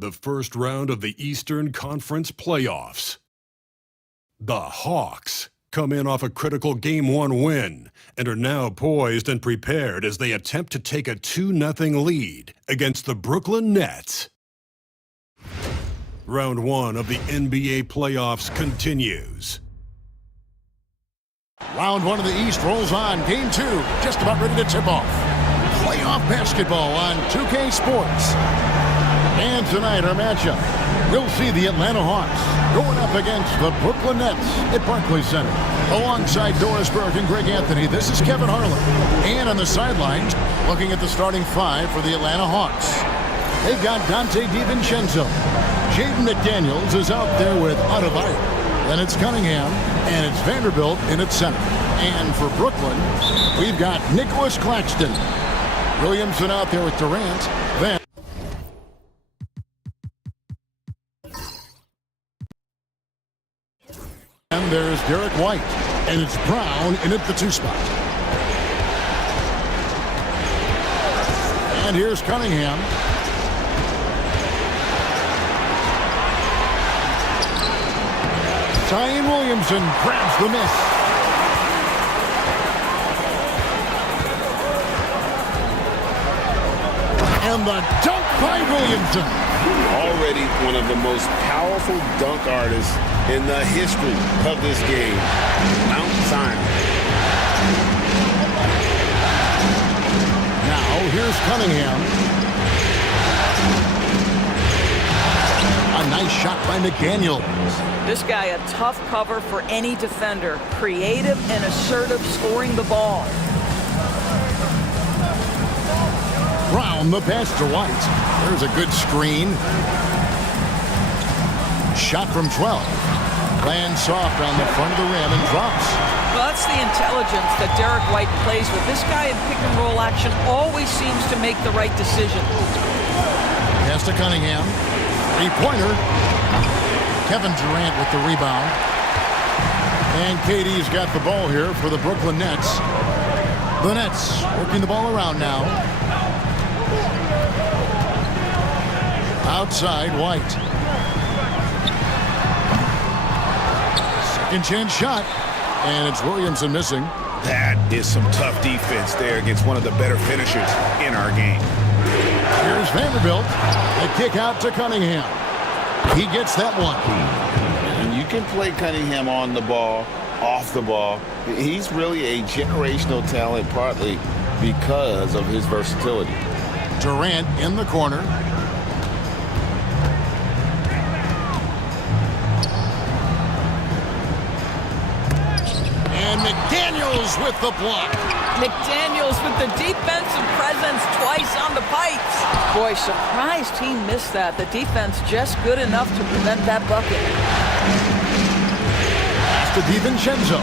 the first round of the Eastern Conference Playoffs. The Hawks come in off a critical Game 1 win and are now poised and prepared as they attempt to take a 2-0 lead against the Brooklyn Nets. Round 1 of the NBA Playoffs continues. Round 1 of the East rolls on. Game 2 just about ready to tip off. Playoff basketball on 2K Sports. And tonight our matchup, we'll see the Atlanta Hawks going up against the Brooklyn Nets at Barclays Center. Alongside Doris Burke and Greg Anthony, this is Kevin Harlan. And on the sidelines, looking at the starting five for the Atlanta Hawks. They've got Dante DiVincenzo. Jaden McDaniels is out there with Adebayo. Then it's Cunningham, and it's Vanderbilt in its center. And for Brooklyn, we've got Nicholas Claxton. Williamson out there with Durant. And there's Derek White, and it's Brown in at the 2 spot. And here's Cunningham. Zion Williamson grabs the miss. And the dunk by Williamson. Already one of the most powerful dunk artists in the history of this game. Mount Zion. Now here's Cunningham. A nice shot by McDaniels. This guy a tough cover for any defender. Creative and assertive scoring the ball. Brown the pass to White. There's a good screen. Shot from 12. Lands soft on the front of the rim and drops. Well, that's the intelligence that Derek White plays with. This guy in pick and roll action always seems to make the right decision. Pass to Cunningham. 3-pointer. Kevin Durant with the rebound. And KD's got the ball here for the Brooklyn Nets. The Nets working the ball around now. Outside, White. Second chance shot. And it's Williamson missing. That is some tough defense there against one of the better finishers in our game. Here's Vanderbilt. The kick out to Cunningham. He gets that one. And you can play Cunningham on the ball, off the ball. He's really a generational talent, partly because of his versatility. Durant in the corner. And McDaniels with the block. McDaniels with the defensive presence twice on the pipes. Boy, surprised he missed that. The defense just good enough to prevent that bucket. Pass to DiVincenzo.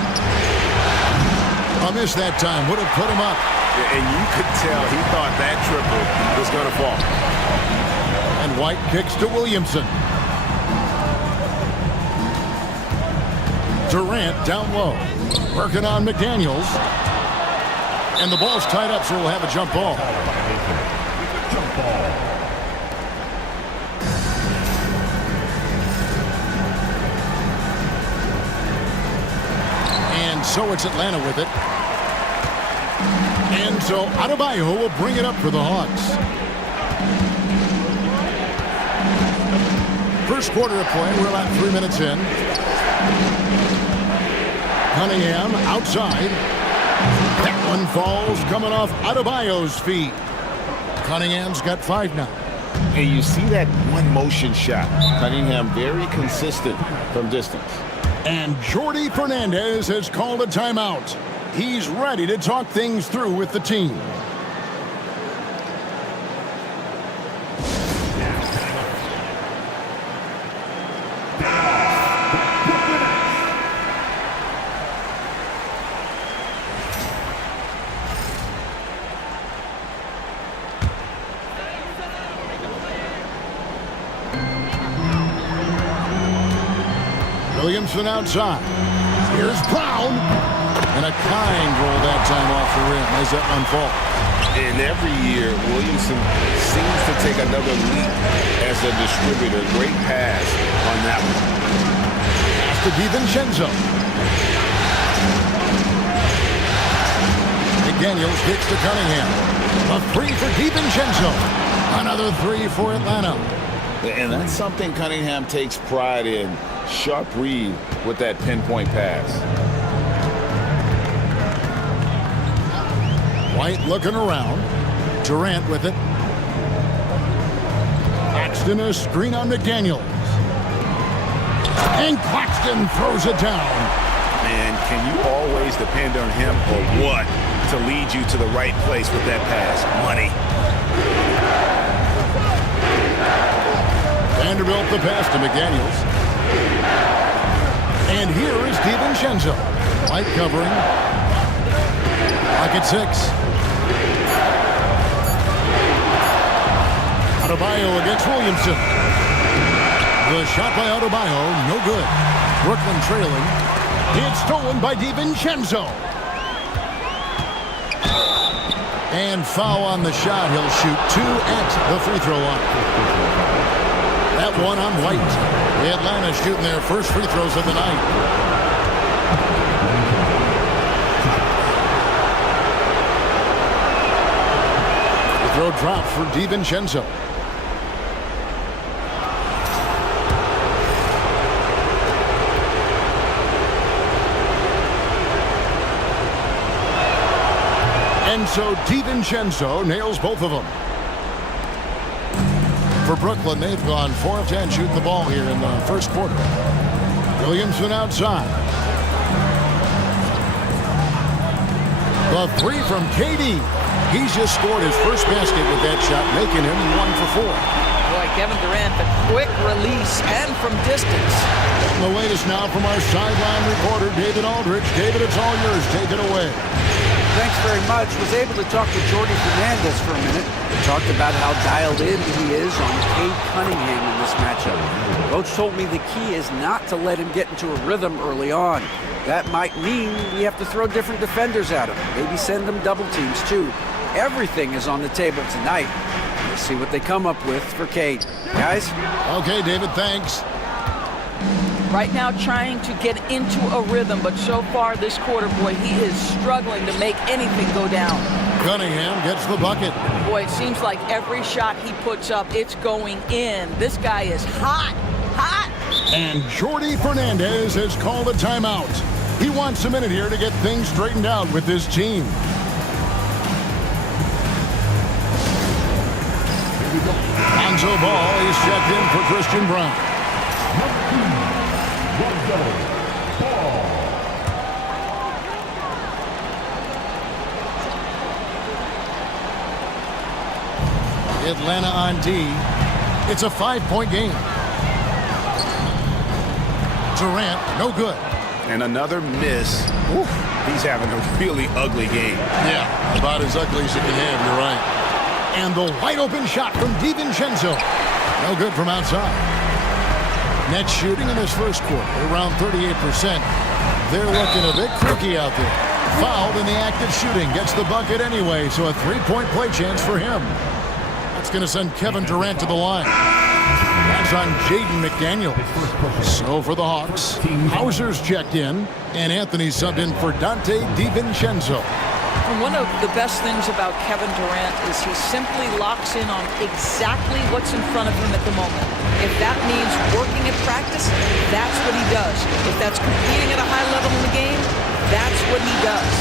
A miss that time. Would have put him up. And you could tell he thought that triple was going to fall. And White kicks to Williamson. Durant down low. Working on McDaniels. And the ball's tied up, so we'll have a jump ball. And so it's Atlanta with it. And so Adebayo will bring it up for the Hawks. First quarter of play, we're about 3 minutes in. Cunningham outside. That one falls coming off Adebayo's feet. Cunningham's got 5 now. And you see that one motion shot. Cunningham very consistent from distance. And Jordi Fernandez has called a timeout. He's ready to talk things through with the team. Williamson outside. Here's Brown. And a kind roll that time off the rim as that one falls. And every year, Williamson seems to take another leap as a distributor. Great pass on that one. Pass to DiVincenzo. McDaniels kicks to Cunningham. A three for DiVincenzo. Another three for Atlanta. And that's something Cunningham takes pride in. Sharp read with that pinpoint pass. White looking around. Durant with it. Claxton a screen on McDaniels. And Claxton throws it down. Man, can you always depend on him or what to lead you to the right place with that pass? Money. Vanderbilt the pass to McDaniels. And here is DiVincenzo. White covering. Pocket six. Adebayo against Williamson. The shot by Adebayo, no good. Brooklyn trailing. It's stolen by DiVincenzo. And foul on the shot. He'll shoot two at the free throw line. That one on White. Atlanta shooting their first free throws of the night. The throw dropped for DiVincenzo. And so DiVincenzo nails both of them. For Brooklyn, they've gone 4 of 10 shooting the ball here in the first quarter. Williamson outside. The three from KD. He's just scored his first basket with that shot, making him 1 for 4. Boy, Kevin Durant, the quick release and from distance. And the latest now from our sideline reporter, David Aldridge. David, it's all yours. Take it away. Thanks very much. Was able to talk to Jordy Fernandez for a minute. We talked about how dialed in he is on Cade Cunningham in this matchup. Coach told me the key is not to let him get into a rhythm early on. That might mean we have to throw different defenders at him. Maybe send them double teams too. Everything is on the table tonight. Let's see what they come up with for Cade. Guys? Okay, David, thanks. Right now trying to get into a rhythm, but so far this quarter, boy, he is struggling to make anything go down. Cunningham gets the bucket. Boy, it seems like every shot he puts up, it's going in. This guy is hot, hot. And Jordy Fernandez has called a timeout. He wants a minute here to get things straightened out with his team. Lonzo Ball is checked in for Christian Brown. Atlanta on D. It's a 5-point game. Durant, no good. And another miss. Oof, he's having a really ugly game. Yeah, about as ugly as you can have, you're right. And the wide open shot from DiVincenzo. No good from outside. Net shooting in this first quarter, around 38%. They're looking a bit creaky out there. Fouled in the act of shooting. Gets the bucket anyway, so a 3-point play chance for him. That's going to send Kevin Durant to the line. That's on Jaden McDaniels. So for the Hawks, Hauser's checked in, and Anthony subbed in for Dante DiVincenzo. And one of the best things about Kevin Durant is he simply locks in on exactly what's in front of him at the moment. If that means working at practice, that's what he does. If that's competing at a high level in the game, that's what he does.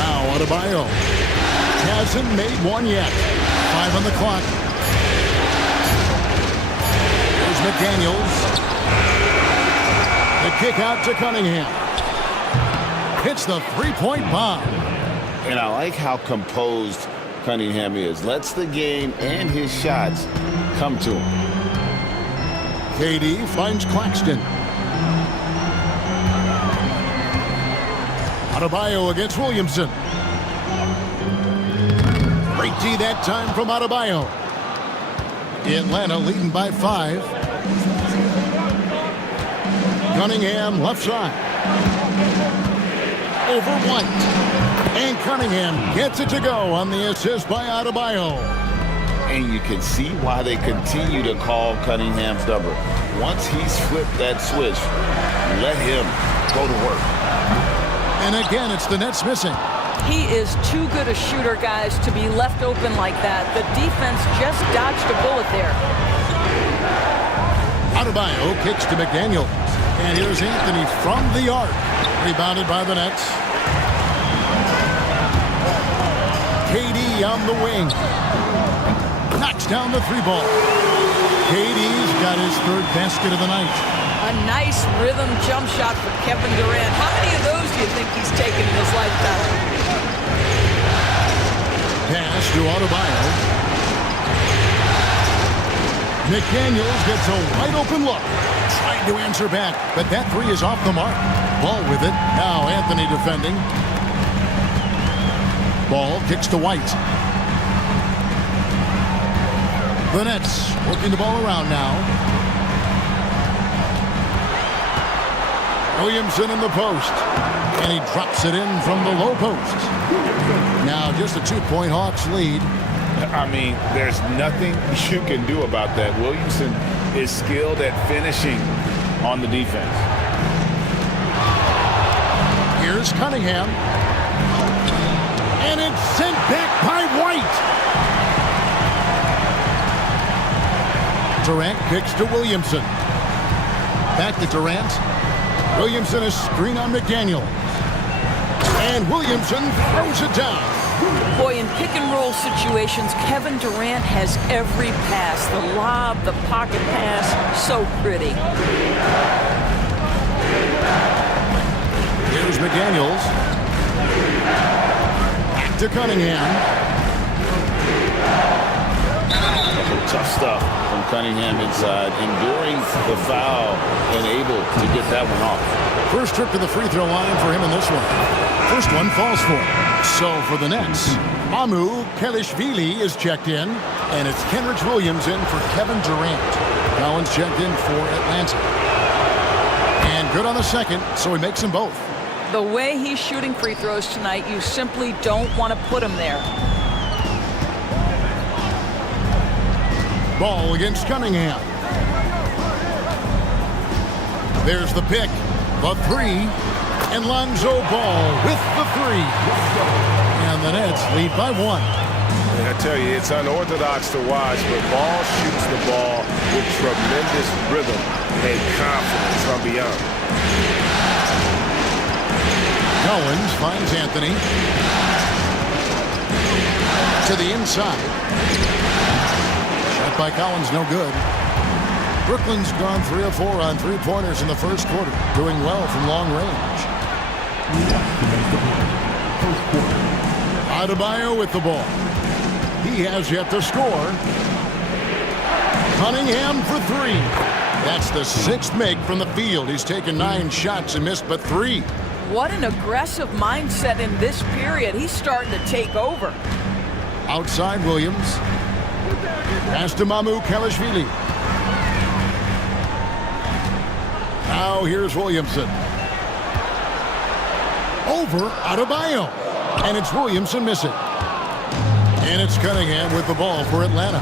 Now Adebayo hasn't made one yet. 5 on the clock. Here's McDaniels. The kick out to Cunningham. Hits the 3-point bomb. And I like how composed Cunningham is. Lets the game and his shots come to him. KD finds Claxton. Adebayo against Williamson. Great D that time from Adebayo. Atlanta leading by 5. Cunningham left side. over White. And Cunningham gets it to go on the assist by Adebayo. And you can see why they continue to call Cunningham's number. Once he's flipped that switch, let him go to work. And again, it's the Nets missing. He is too good a shooter, guys, to be left open like that. The defense just dodged a bullet there. Adebayo kicks to McDaniel. And here's Anthony from the arc. Rebounded by the Nets. KD on the wing. Knocks down the three ball. KD's got his third basket of the night. A nice rhythm jump shot for Kevin Durant. How many of those do you think he's taken in his lifetime? Pass to Adebayo. McDaniels gets a wide open look. Trying to answer back, but that three is off the mark. Ball with it. Now Anthony defending. Ball kicks to White. The Nets working the ball around now. Williamson in the post. And he drops it in from the low post. Now just a 2-point Hawks lead. I mean, there's nothing you can do about that. Williamson is skilled at finishing on the defense. Here's Cunningham. And it's sent back by White. Durant kicks to Williamson. Back to Durant. Williamson is screen on McDaniel. And Williamson throws it down. Boy, in pick-and-roll situations, Kevin Durant has every pass. The lob, the pocket pass, so pretty. Here's McDaniels. Back to Cunningham. Tough stuff from Cunningham inside, enduring the foul and able to get that one off. First trip to the free throw line for him in this one. First one falls for him. So for the Nets, Mamu Kelishvili is checked in, and it's Kenrich Williams in for Kevin Durant. Collins checked in for Atlanta. And good on the second, so he makes them both. The way he's shooting free throws tonight, you simply don't want to put him there. Ball against Cunningham. There's the pick, the three, and Lonzo Ball with the three. And the Nets lead by one. I tell you, it's unorthodox to watch, but Ball shoots the ball with tremendous rhythm and confidence from beyond. Collins finds Anthony. To the inside. Shot by Collins, no good. Brooklyn's gone 3 of 4 on three-pointers in the first quarter, doing well from long range. Adebayo with the ball. He has yet to score. Cunningham for three. That's the 6th make from the field. He's taken 9 shots and missed but 3. What an aggressive mindset in this period. He's starting to take over. Outside Williams. Pass to Mamu Kelishvili. Now here's Williamson. Over Adebayo. And it's Williamson missing. And it's Cunningham with the ball for Atlanta.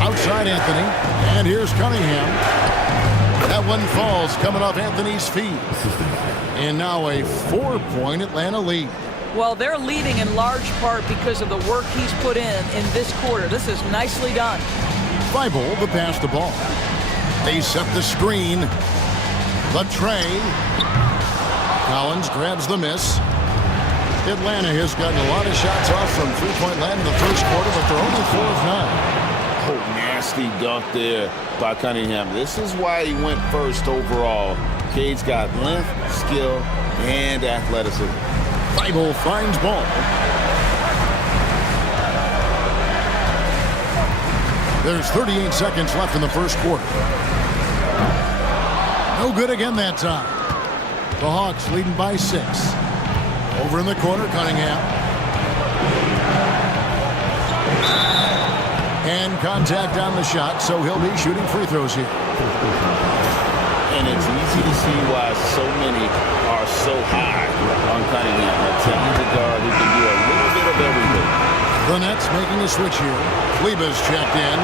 Outside Anthony. And here's Cunningham. That one falls coming off Anthony's feet. And now a 4-point Atlanta lead. Well, they're leading in large part because of the work he's put in this quarter. This is nicely done. Thibault the pass the ball. They set the screen. The tray. Collins grabs the miss. Atlanta has gotten a lot of shots off from three-point land in the first quarter, but they're only 4 of 9. Oh, nasty dunk there by Cunningham. This is why he went first overall. Cade's got length, skill, and athleticism. Thibault finds ball. There's 38 seconds left in the first quarter. No good again that time. The Hawks leading by 6. Over in the corner, Cunningham. And contact on the shot, so he'll be shooting free throws here. And it's easy to see why so many are so high on Cunningham. A talented guard who can do a little bit of everything. The Nets making a switch here. Kleba's checked in.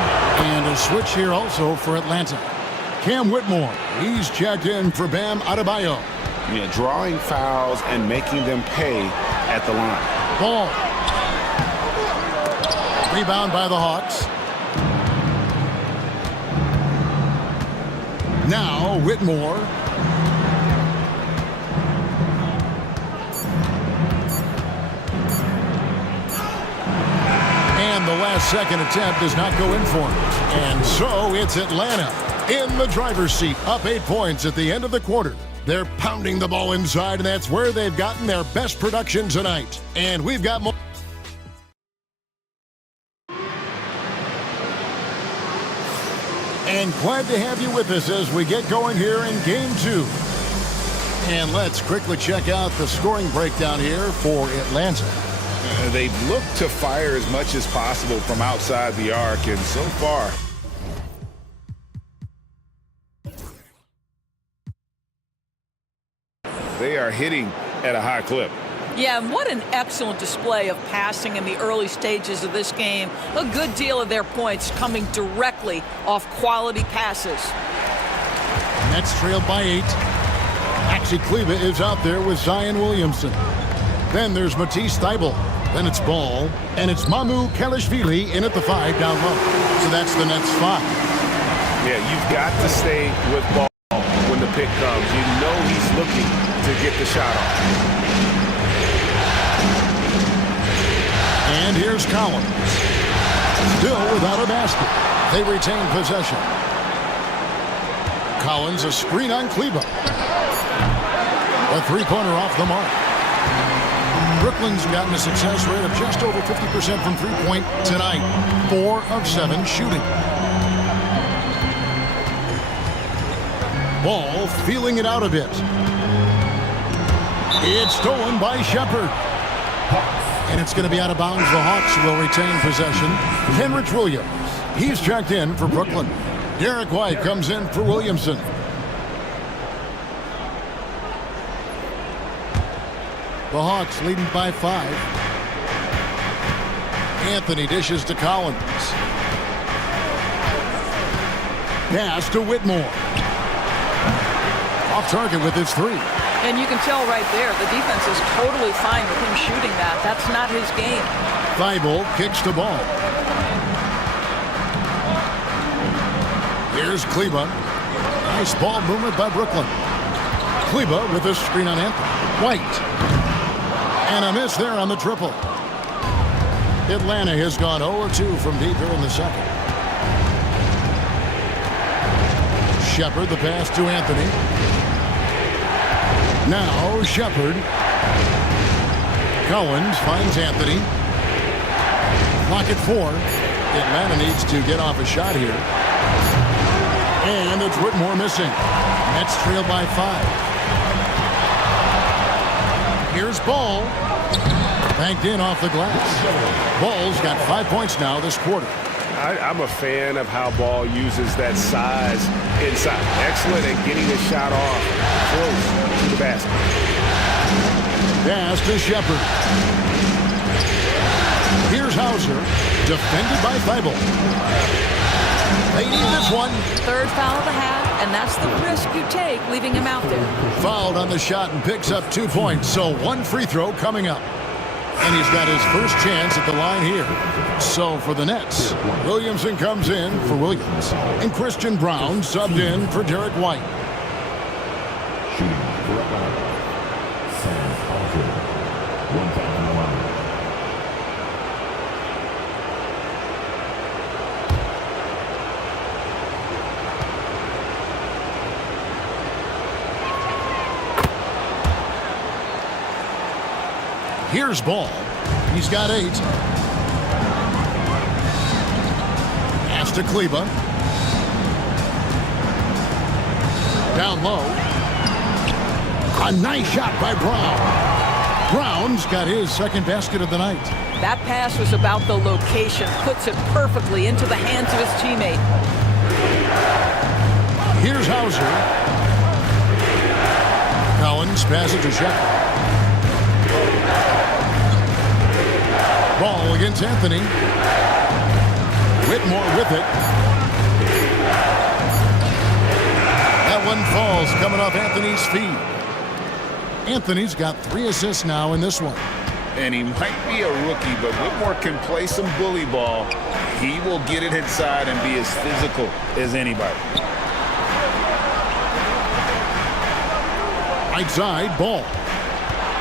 And a switch here also for Atlanta. Cam Whitmore, he's checked in for Bam Adebayo. You know, drawing fouls and making them pay at the line. Ball. Rebound by the Hawks. Now Whitmore. And the last second attempt does not go in for him. And so it's Atlanta in the driver's seat, up 8 points at the end of the quarter. They're pounding the ball inside, and that's where they've gotten their best production tonight. And we've got more. And glad to have you with us as we get going here in Game 2. And let's quickly check out the scoring breakdown here for Atlanta. They look to fire as much as possible from outside the arc, and so far, they are hitting at a high clip. Yeah, and what an excellent display of passing in the early stages of this game. A good deal of their points coming directly off quality passes. Nets trailed by 8. Maxi Kleber is out there with Zion Williamson. Then there's Matisse Thybulle. Then it's Ball. And it's Mamu Kelishvili in at the 5 down low. So that's the Nets 5. Yeah, you've got to stay with Ball when the pick comes. You know he's looking to get the shot off. And here's Collins. Still without a basket. They retain possession. Collins, a screen on Kleber. A three-pointer off the mark. Brooklyn's gotten a success rate of just over 50% from three-point tonight. 4 of 7 shooting. Ball feeling it out a bit. It's stolen by Shepard. And it's going to be out of bounds. The Hawks will retain possession. Kenrich Williams. He's checked in for Brooklyn. Derek White comes in for Williamson. The Hawks leading by 5. Anthony dishes to Collins. Pass to Whitmore. Off target with his 3. And you can tell right there, the defense is totally fine with him shooting that. That's not his game. Thybulle kicks the ball. Here's Kleber. Nice ball movement by Brooklyn. Kleber with a screen on Anthony. White. And a miss there on the triple. Atlanta has gone 0-2 from deep here in the second. Shepard, the pass to Anthony. Now Shepard. Collins finds Anthony. Clock at 4. Atlanta needs to get off a shot here. And it's Whitmore missing. Nets trail by 5. Here's Ball. Banked in off the glass. Ball's got 5 points now this quarter. I'm a fan of how Ball uses that size inside. Excellent at getting the shot off close to the basket. Pass to Shepard. Here's Hauser. Defended by Thybulle. They need this one. Third foul of the half, and that's the risk you take leaving him out there. Fouled on the shot and picks up 2 points. So 1 free throw coming up. And he's got his first chance at the line here. So for the Nets, Williamson comes in for Williams. And Christian Brown subbed in for Derek White. Here's Ball. He's got 8. Pass to Kleber. Down low. A nice shot by Brown. Brown's got his second basket of the night. That pass was about the location. Puts it perfectly into the hands of his teammate. Here's Hauser. Collins passes to Shepard. Ball against Anthony. Whitmore with it. That one falls coming off Anthony's feet. Anthony's got 3 assists now in this one. And he might be a rookie, but Whitmore can play some bully ball. He will get it inside and be as physical as anybody. Right side, Ball.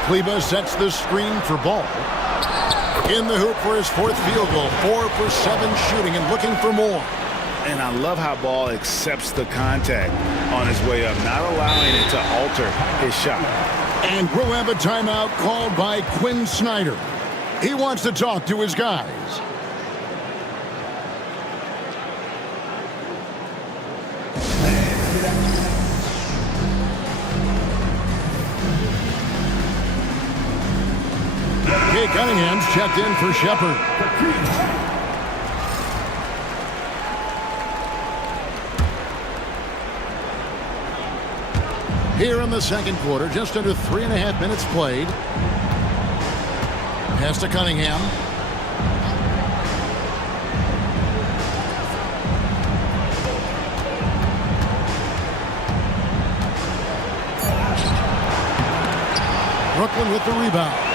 Kleba sets the screen for Ball. In the hoop for his 4th field goal. 4 for 7 shooting and looking for more. And I love how Ball accepts the contact on his way up, not allowing it to alter his shot. And we'll have a timeout called by Quinn Snyder. He wants to talk to his guys. Kay Cunningham's checked in for Shepard. Here in the second quarter, just under 3.5 minutes played. Pass to Cunningham. Brooklyn with the rebound.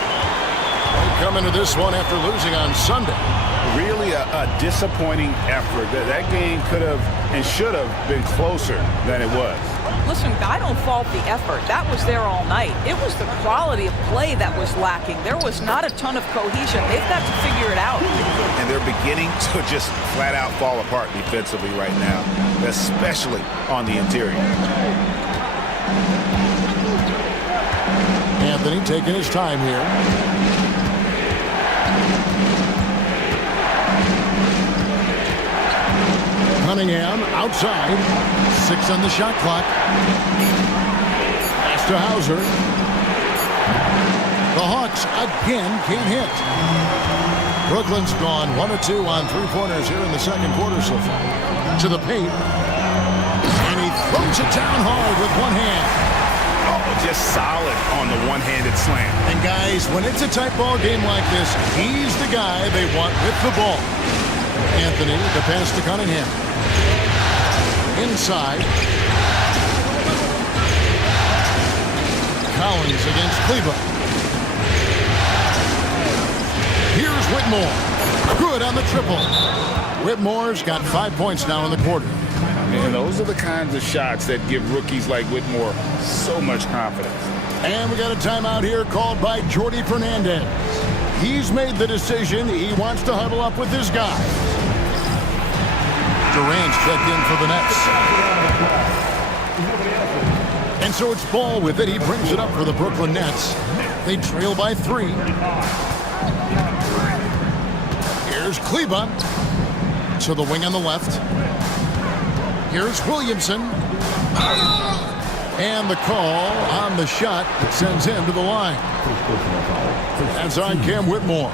They come into this one after losing on Sunday. Really a disappointing effort. That game could have and should have been closer than it was. Listen, I don't fault the effort. That was there all night. It was the quality of play that was lacking. There was not a ton of cohesion. They've got to figure it out. And they're beginning to just flat out fall apart defensively right now, especially on the interior. Anthony taking his time here. Cunningham outside. 6 on the shot clock. Pass to Hauser. The Hawks again can't hit. Brooklyn's gone 1 of 2 on 3-pointers here in the second quarter so far. To the paint. And he throws it down hard with one hand. Oh, just solid on the one-handed slam. And guys, when it's a tight ball game like this, he's the guy they want with the ball. Anthony, the pass to Cunningham. Inside. Collins against Kleba. Here's Whitmore. Good on the triple. Whitmore's got 5 points now in the quarter. And those are the kinds of shots that give rookies like Whitmore so much confidence. And we got a timeout here called by Jordy Fernandez. He's made the decision. He wants to huddle up with his guy. Durant's checked in for the Nets. And so it's Ball with it. He brings it up for the Brooklyn Nets. They trail by 3. Here's Kleba to the wing on the left. Here's Williamson. And the call on the shot that sends him to the line. That's on Cam Whitmore.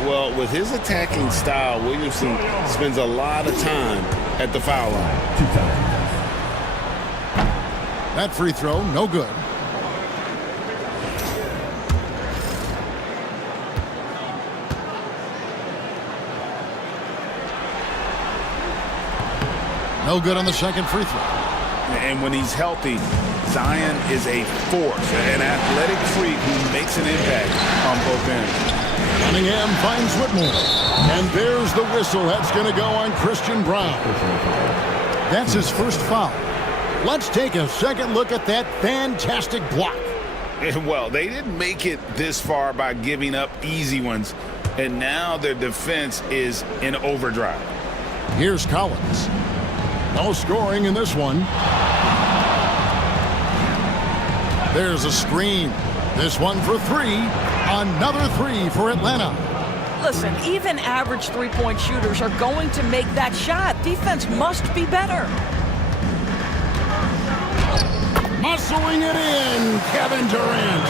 Well, with his attacking style, Williamson spends a lot of time at the foul line. That free throw, no good. No good on the second free throw. And when he's healthy, Zion is a force, an athletic freak who makes an impact on both ends. Cunningham finds Whitmore. And there's the whistle. That's going to go on Christian Brown. That's his first foul. Let's take a second look at that fantastic block. Well, they didn't make it this far by giving up easy ones, and now their defense is in overdrive. Here's Collins. No scoring in this one. There's a screen. This one for 3. Another 3 for Atlanta. Listen, even average three-point shooters are going to make that shot. Defense must be better. Muscling it in, Kevin Durant.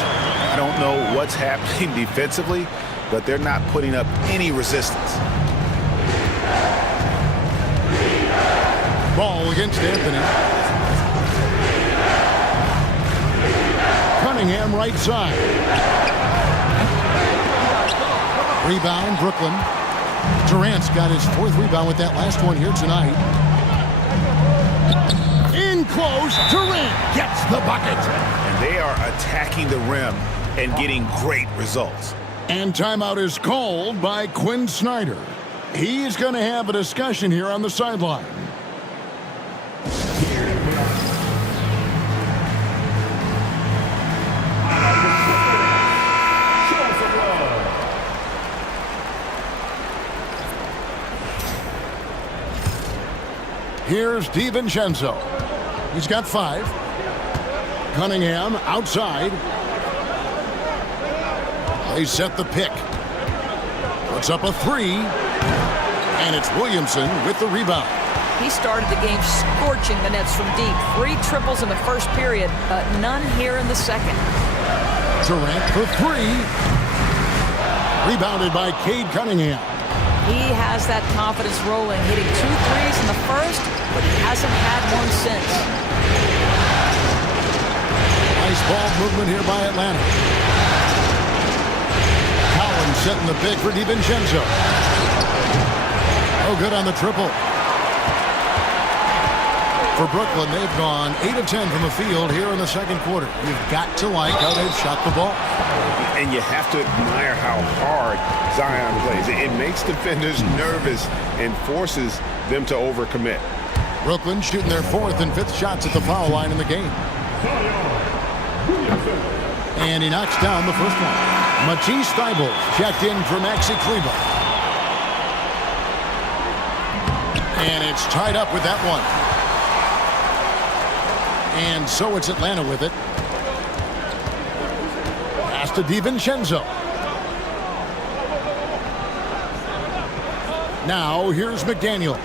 I don't know what's happening defensively, but they're not putting up any resistance. Ball against Anthony. Cunningham right side. Rebound, Brooklyn. Durant's got his 4th rebound with that last one here tonight. In close, Durant gets the bucket. And they are attacking the rim and getting great results. And timeout is called by Quinn Snyder. He's going to have a discussion here on the sideline. Here's DiVincenzo. He's got 5. Cunningham outside. They set the pick. Puts up a 3. And it's Williamson with the rebound. He started the game scorching the nets from deep. 3 triples in the first period, but none here in the second. Durant for 3. Rebounded by Cade Cunningham. He has that confidence rolling, hitting 2 threes in the first, but he hasn't had one since. Nice ball movement here by Atlanta. Collins setting the pick for DiVincenzo. Oh, good on the triple. For Brooklyn, they've gone 8 of 10 from the field here in the second quarter. You've got to like how they've shot the ball. And you have to admire how hard Zion plays. It makes defenders nervous and forces them to overcommit. Brooklyn shooting their 4th and 5th shots at the foul line in the game. And he knocks down the first one. Matisse Thybulle checked in for Maxi Kleber. And it's tied up with that one. And so it's Atlanta with it. Pass to DiVincenzo. Now here's McDaniels.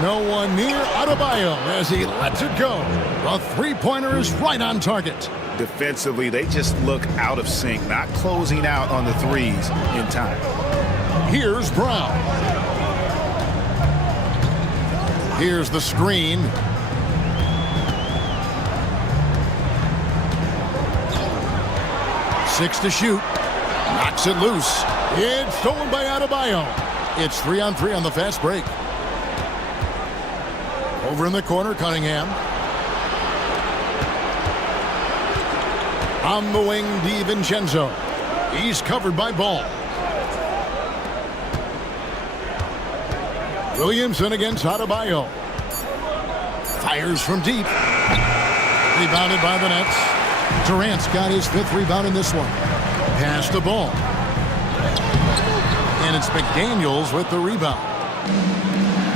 No one near Adebayo as he lets it go. The 3-pointer is right on target. Defensively, they just look out of sync, not closing out on the threes in time. Here's Brown. Here's the screen. Six to shoot. Knocks it loose. It's stolen by Adebayo. It's 3-on-3 on the fast break. Over in the corner, Cunningham. On the wing, DiVincenzo. He's covered by Ball. Williamson against Adebayo. Fires from deep. Rebounded by the Nets. Durant's got his 5th rebound in this one. Pass the ball. And it's McDaniels with the rebound.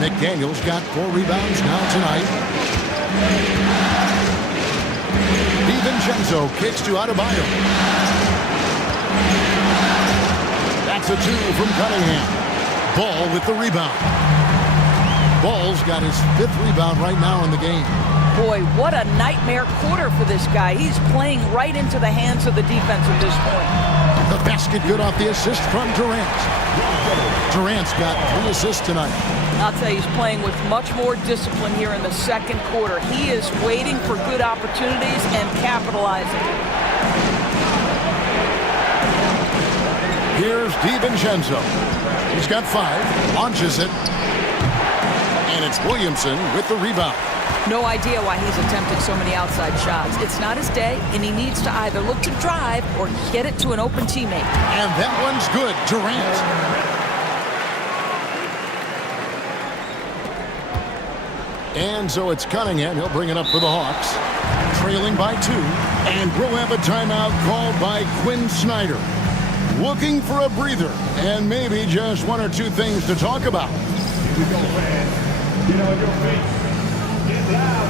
McDaniels got 4 rebounds now tonight. DiVincenzo kicks to Adebayo. That's a 2 from Cunningham. Ball with the rebound. Ball's got his 5th rebound right now in the game. Boy, what a nightmare quarter for this guy. He's playing right into the hands of the defense at this point. The basket good off the assist from Durant. Durant's got 3 assists tonight. I'll tell you, he's playing with much more discipline here in the second quarter. He is waiting for good opportunities and capitalizing. Here's DiVincenzo. He's got 5, launches it, and it's Williamson with the rebound. No idea why he's attempting so many outside shots. It's not his day, and he needs to either look to drive or get it to an open teammate. And that one's good, Durant. And so it's Cunningham. He'll bring it up for the Hawks. Trailing by 2. And we'll have a timeout called by Quinn Snyder. Looking for a breather and maybe just 1 or 2 things to talk about. Here we go, fans. Get on your feet. Get loud.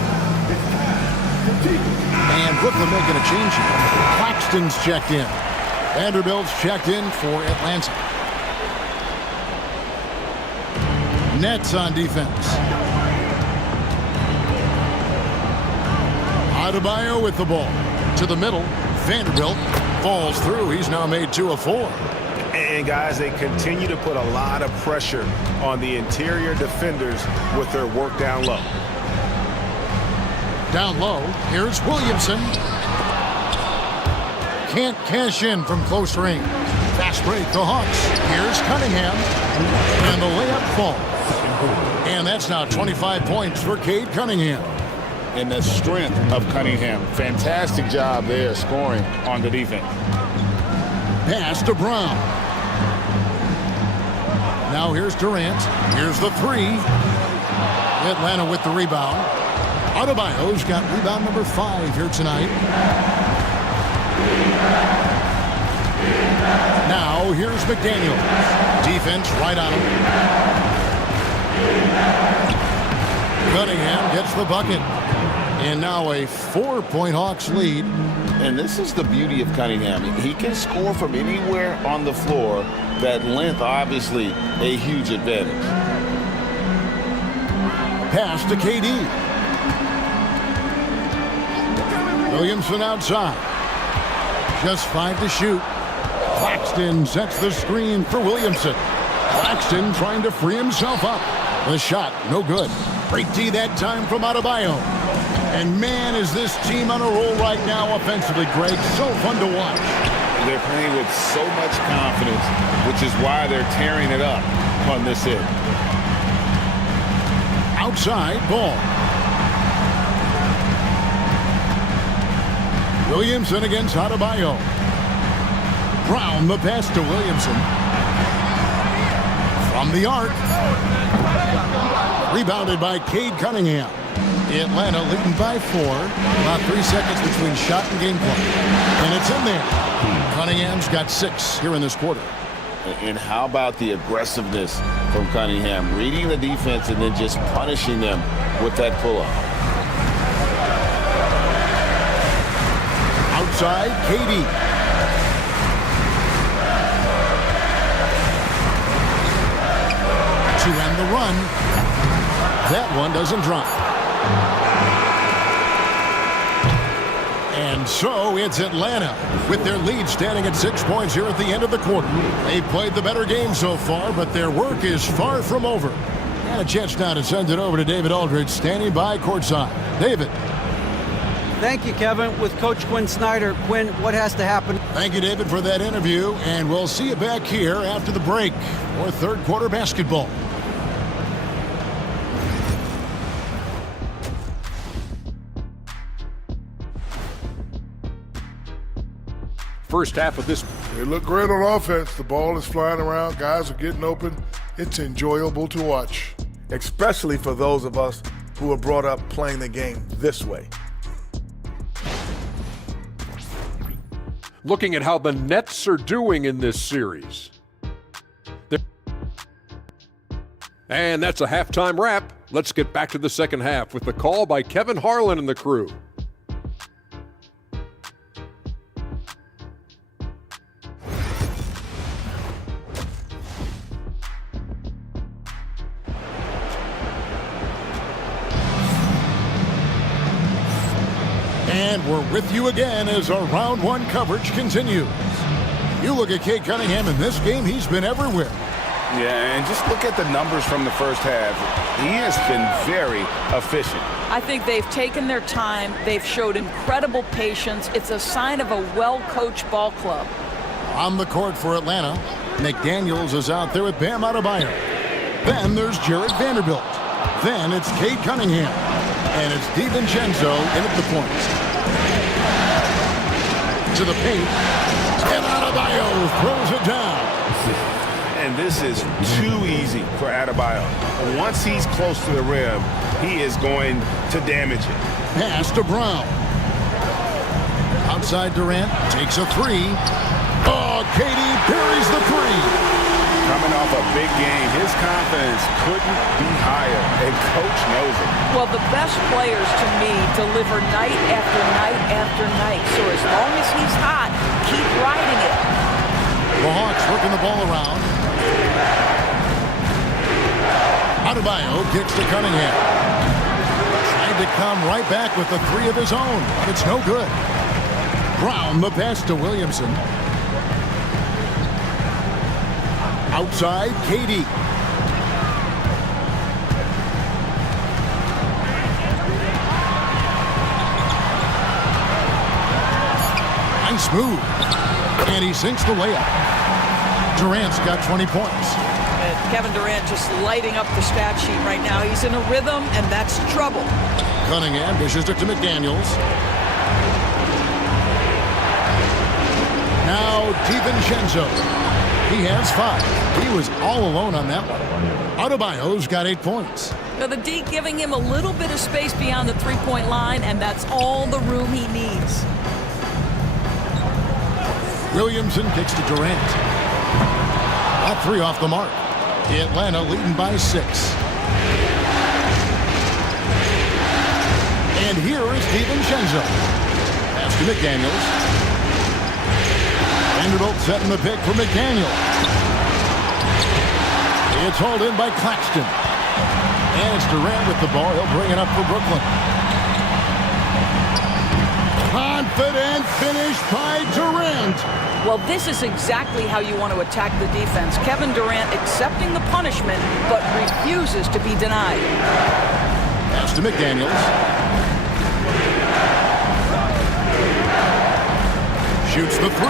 It's time to keep it. And Brooklyn making a change here. Claxton's checked in. Vanderbilt's checked in for Atlanta. Nets on defense. Adebayo with the ball. To the middle. Vanderbilt falls through. He's now made 2 of 4. And guys, they continue to put a lot of pressure on the interior defenders with their work down low. Down low, here's Williamson. can't cash in from close range. Fast break, the Hawks. Here's Cunningham. And the layup falls. And that's now 25 points for Cade Cunningham. And the strength of Cunningham. Fantastic job there scoring on the defense. Pass to Brown. Now here's Durant. Here's the three. Atlanta with the rebound. Adebayo's got rebound number 5 here tonight. Now here's McDaniels. Defense right on him. Cunningham gets the bucket. And now a 4-point Hawks lead. And this is the beauty of Cunningham. He can score from anywhere on the floor. That length, obviously, a huge advantage. Pass to KD. Williamson outside. Just 5 to shoot. Claxton sets the screen for Williamson. Claxton trying to free himself up. The shot, no good. Great D that time from Adebayo. And man, is this team on a roll right now offensively, Greg. So fun to watch. They're playing with so much confidence, which is why they're tearing it up on this end. Outside ball. Williamson against Adebayo. Brown the pass to Williamson. From the arc. Rebounded by Cade Cunningham. Atlanta leading by 4. About 3 seconds between shot and game clock. And it's in there. Cunningham's got 6 here in this quarter. And how about the aggressiveness from Cunningham? Reading the defense and then just punishing them with that pull-up. Outside, KD. To end the run. That one doesn't drop. And so it's Atlanta with their lead standing at 6 points here at the end of the quarter. They've played the better game so far, but their work is far from over. And a chance now to send it over to David Aldridge standing by courtside. David. Thank you, Kevin. With Coach Quinn Snyder. Quinn, what has to happen? Thank you, David, for that interview. And we'll see you back here after the break for third quarter basketball. First half of this. They look great on offense. The ball is flying around. Guys are getting open. It's enjoyable to watch. Especially for those of us who were brought up playing the game this way. Looking at how the Nets are doing in this series. And that's a halftime wrap. Let's get back to the second half with the call by Kevin Harlan and the crew. And we're with you again as our round one coverage continues. You look at Cade Cunningham in this game, he's been everywhere. Yeah, and just look at the numbers from the first half. He has been very efficient. I think they've taken their time. They've showed incredible patience. It's a sign of a well-coached ball club. On the court for Atlanta, McDaniels is out there with Bam Adebayo. Then there's Jared Vanderbilt. Then it's Cade Cunningham. And it's DiVincenzo in at the point. To the paint. And Adebayo throws it down. And this is too easy for Adebayo. Once he's close to the rim, he is going to damage it. Pass to Brown. Outside Durant takes a three. Oh, KD buries the three. Coming off a big game, his confidence couldn't be higher, and Coach knows it. Well, the best players, to me, deliver night after night after night. So as long as he's hot, keep riding it. The Hawks working the ball around. Adebayo kicks to Cunningham. Trying to come right back with the three of his own, but it's no good. Brown the pass to Williamson. Outside, KD. Nice Smooth. And he sinks the layup. Durant's got 20 points. And Kevin Durant just lighting up the stat sheet right now. He's in a rhythm, and that's trouble. Cunningham dishes it to McDaniels. Now DiVincenzo. He has 5. He was all alone on that one. Adebayo's got 8 points. Now the D giving him a little bit of space beyond the three-point line, and that's all the room he needs. Williamson kicks to Durant. At 3 off the mark. Atlanta leading by 6. And here is DiVincenzo. Pass to McDaniels. Vanderbilt setting the pick for McDaniel. It's hauled in by Claxton. And it's Durant with the ball. He'll bring it up for Brooklyn. Confident finish by Durant. Well, this is exactly how you want to attack the defense. Kevin Durant accepting the punishment, but refuses to be denied. Pass to McDaniels. Shoots the 3.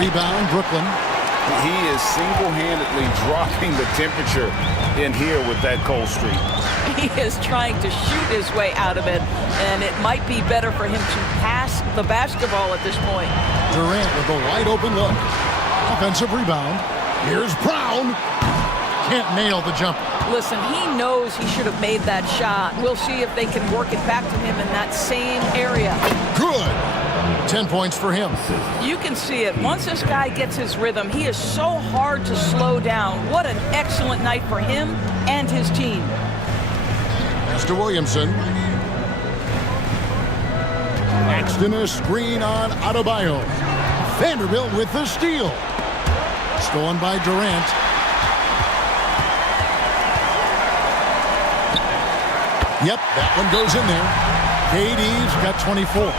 Rebound, Brooklyn. He is single-handedly dropping the temperature in here with that cold streak. He is trying to shoot his way out of it, and it might be better for him to pass the basketball at this point. Durant with a wide-open look. Offensive rebound. Here's Brown. Can't nail the jumper. Listen, he knows he should have made that shot. We'll see if they can work it back to him in that same area. Good. 10 points for him. You can see it. Once this guy gets his rhythm, he is so hard to slow down. What an excellent night for him and his team. Mr. Williamson. Claxton a screen on Adebayo. Vanderbilt with the steal. Stolen by Durant. Yep, that one goes in there. KD's got 24.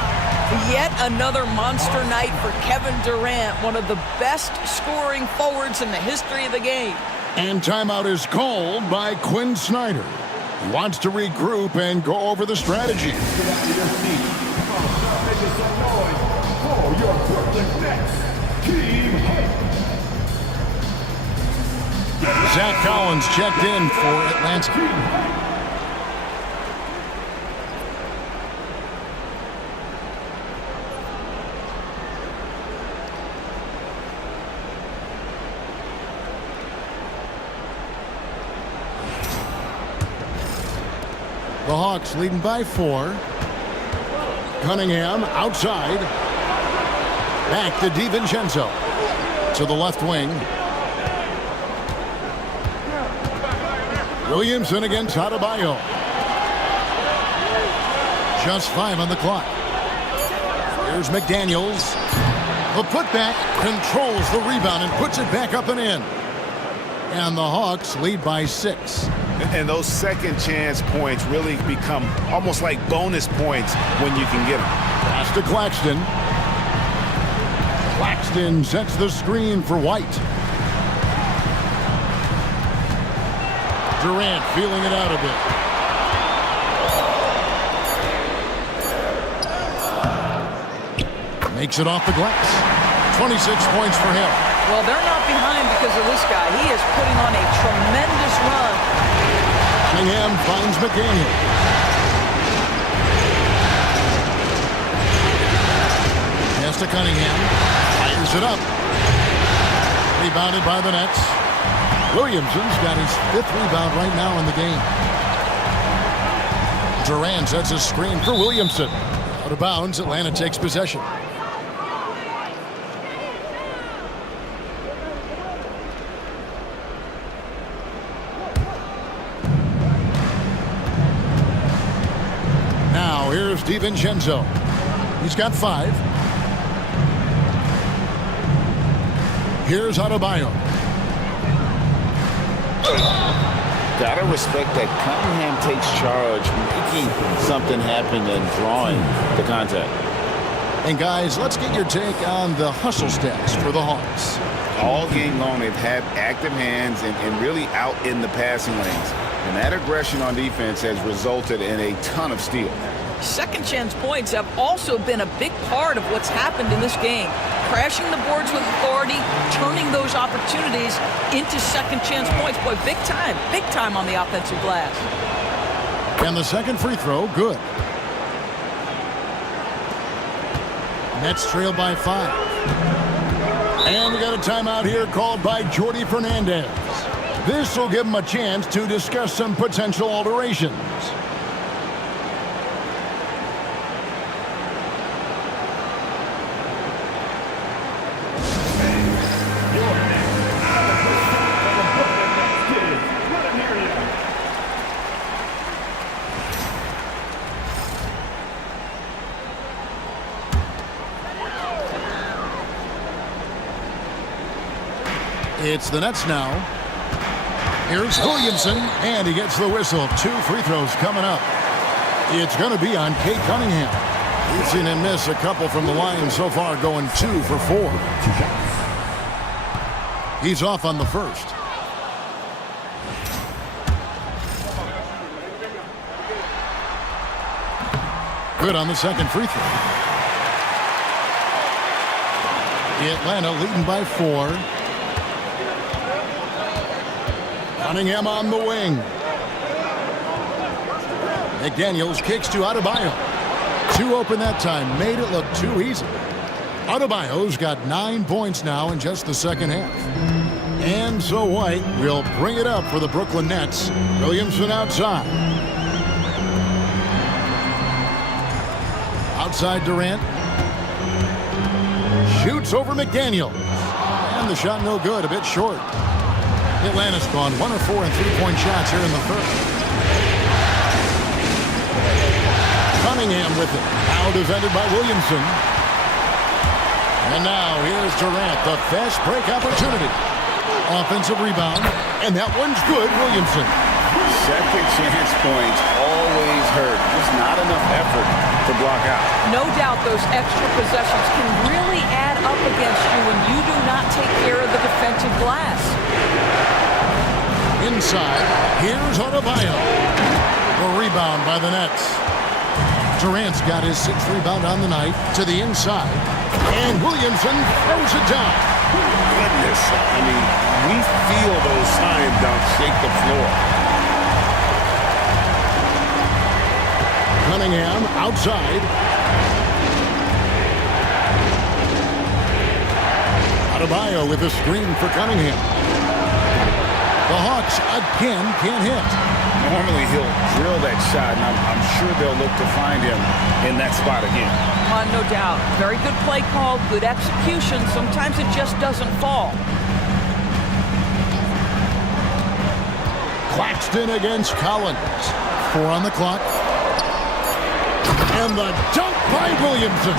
Yet another monster night for Kevin Durant, one of the best scoring forwards in the history of the game. And timeout is called by Quinn Snyder. He wants to regroup and go over the strategy. Get out of your seat. Come on, make some noise for your Brooklyn Nets. Team Hype. Zach Collins checked in for Atlanta. The Hawks leading by 4. Cunningham outside. Back to DiVincenzo. To the left wing. Williamson against Adebayo. Just 5 on the clock. Here's McDaniels. The putback controls the rebound and puts it back up and in. And the Hawks lead by 6. And those second chance points really become almost like bonus points when you can get them. Pass to Claxton. Claxton sets the screen for White. Durant feeling it out a bit. Makes it off the glass. 26 points for him. Well, they're not behind because of this guy. He is putting on a tremendous run. Cunningham finds McDaniel. Pass to Cunningham. Fires it up. Rebounded by the Nets. Williamson's got his 5th rebound right now in the game. Durant sets a screen for Williamson. Out of bounds, Atlanta takes possession. Now here's DiVincenzo. He's got 5. Here's Adebayo. Gotta respect that Cunningham takes charge, making something happen and drawing the contact. And guys, let's get your take on the hustle stats for the Hawks. All game long, they've had active hands and really out in the passing lanes. And that aggression on defense has resulted in a ton of steals. Second chance points have also been a big part of what's happened in this game. Crashing the boards with authority, turning those opportunities into second chance points. Boy, big time on the offensive glass. And the second free throw, good. Nets trail by 5. And we got a timeout here called by Jordi Fernandez. This will give him a chance to discuss some potential alterations. It's the Nets now. Here's Williamson, and he gets the whistle. 2 free throws coming up. It's going to be on Cade Cunningham. We've seen him miss a couple from the line so far, going 2 for 4. He's off on the first. Good on the second free throw. Atlanta leading by 4. Cunningham on the wing. McDaniels kicks to Adebayo. 2 open that time. Made it look too easy. Adebayo's got 9 points now in just the second half. And so White will bring it up for the Brooklyn Nets. Williamson outside. Outside Durant. Shoots over McDaniels. And the shot no good, a bit short. Atlanta's gone 1 of 4 in 3-point shots here in the third. Cunningham with it. Now defended by Williamson. And now here's Durant, the fast break opportunity. Offensive rebound. And that one's good, Williamson. Second chance points always hurt. There's not enough effort to block out. No doubt those extra possessions can really add up against you when you do not take care of the defensive glass. Inside, here's Adebayo. The rebound by the Nets. Durant's got his 6th rebound on the night to the inside. And Williamson throws it down. Goodness, I mean, we feel those slam dunks shake the floor. Cunningham outside. Adebayo with a screen for Cunningham. The Hawks again can't hit. Normally he'll drill that shot, and I'm sure they'll look to find him in that spot again. No doubt. Very good play call, good execution. Sometimes it just doesn't fall. Claxton against Collins. 4 on the clock. And the dunk by Williamson.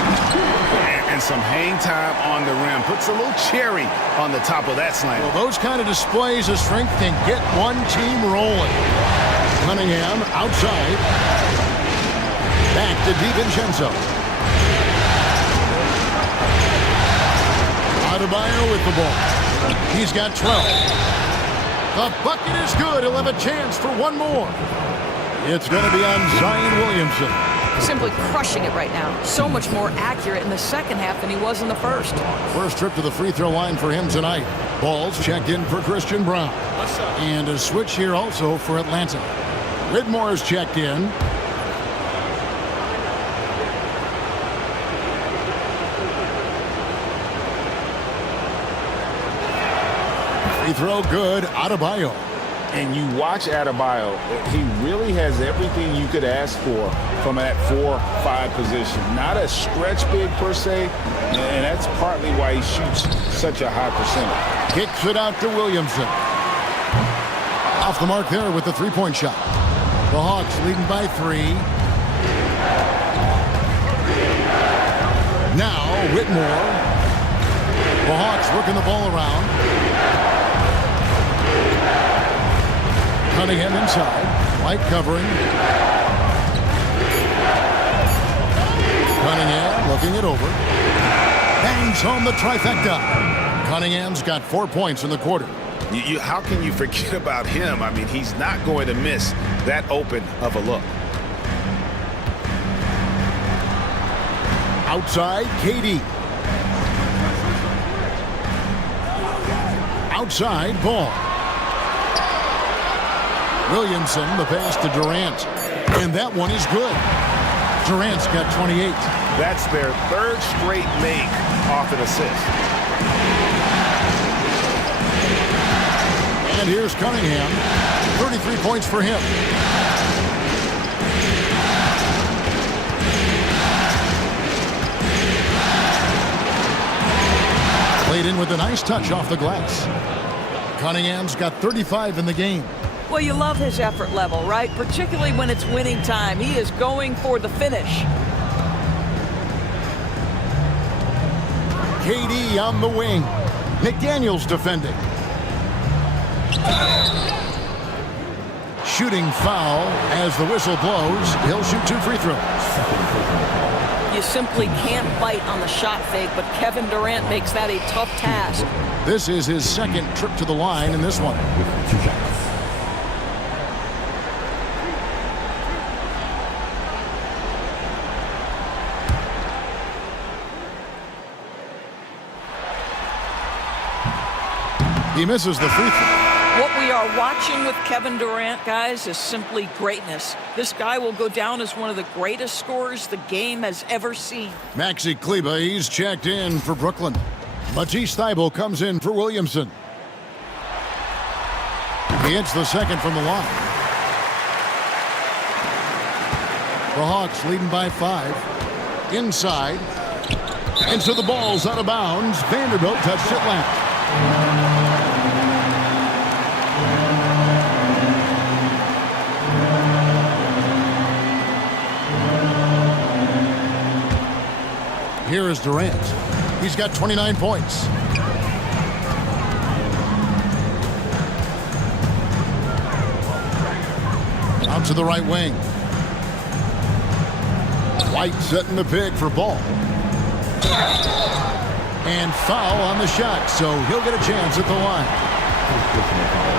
And some hang time on the rim. Puts a little cherry on the top of that slam. Well, those kind of displays of strength can get one team rolling. Cunningham outside. Back to DiVincenzo. Adebayo with the ball. He's got 12. The bucket is good. He'll have a chance for one more. It's going to be on Zion Williamson. Simply crushing it right now. So much more accurate in the second half than he was in the first. First trip to the free throw line for him tonight. Balls checked in for Christian Brown. And a switch here also for Atlanta. Whitmore is checked in. Free throw good. Adebayo. And you watch Adebayo, he really has everything you could ask for from that 4-5 position. Not a stretch big per se, and that's partly why he shoots such a high percentage. Kicks it out to Williamson. Off the mark there with the 3-point shot. The Hawks leading by 3. Now Whitmore. The Hawks working the ball around. Cunningham inside. White covering. Cunningham looking it over. Bangs home the trifecta. Cunningham's got 4 points in the quarter. How can you forget about him? I mean, he's not going to miss that open of a look. Outside, KD. Outside, Ball. Williamson, the pass to Durant. And that one is good. Durant's got 28. That's their third straight make off an assist. And here's Cunningham. 33 points for him. Played in with a nice touch off the glass. Cunningham's got 35 in the game. Well, you love his effort level, right? Particularly when it's winning time. He is going for the finish. KD on the wing. McDaniels defending. Shooting foul as the whistle blows. He'll shoot 2 free throws. You simply can't bite on the shot fake, but Kevin Durant makes that a tough task. This is his second trip to the line in this one. He misses the free throw. What we are watching with Kevin Durant, guys, is simply greatness. This guy will go down as one of the greatest scorers the game has ever seen. Maxi Kleber, he's checked in for Brooklyn. Matisse Thybulle comes in for Williamson. He hits the second from the line. The Hawks leading by 5. Inside. And so the ball's out of bounds. Vanderbilt touched it last. Here is Durant. He's got 29 points. Out to the right wing. White setting the pick for Ball. And foul on the shot, so he'll get a chance at the line.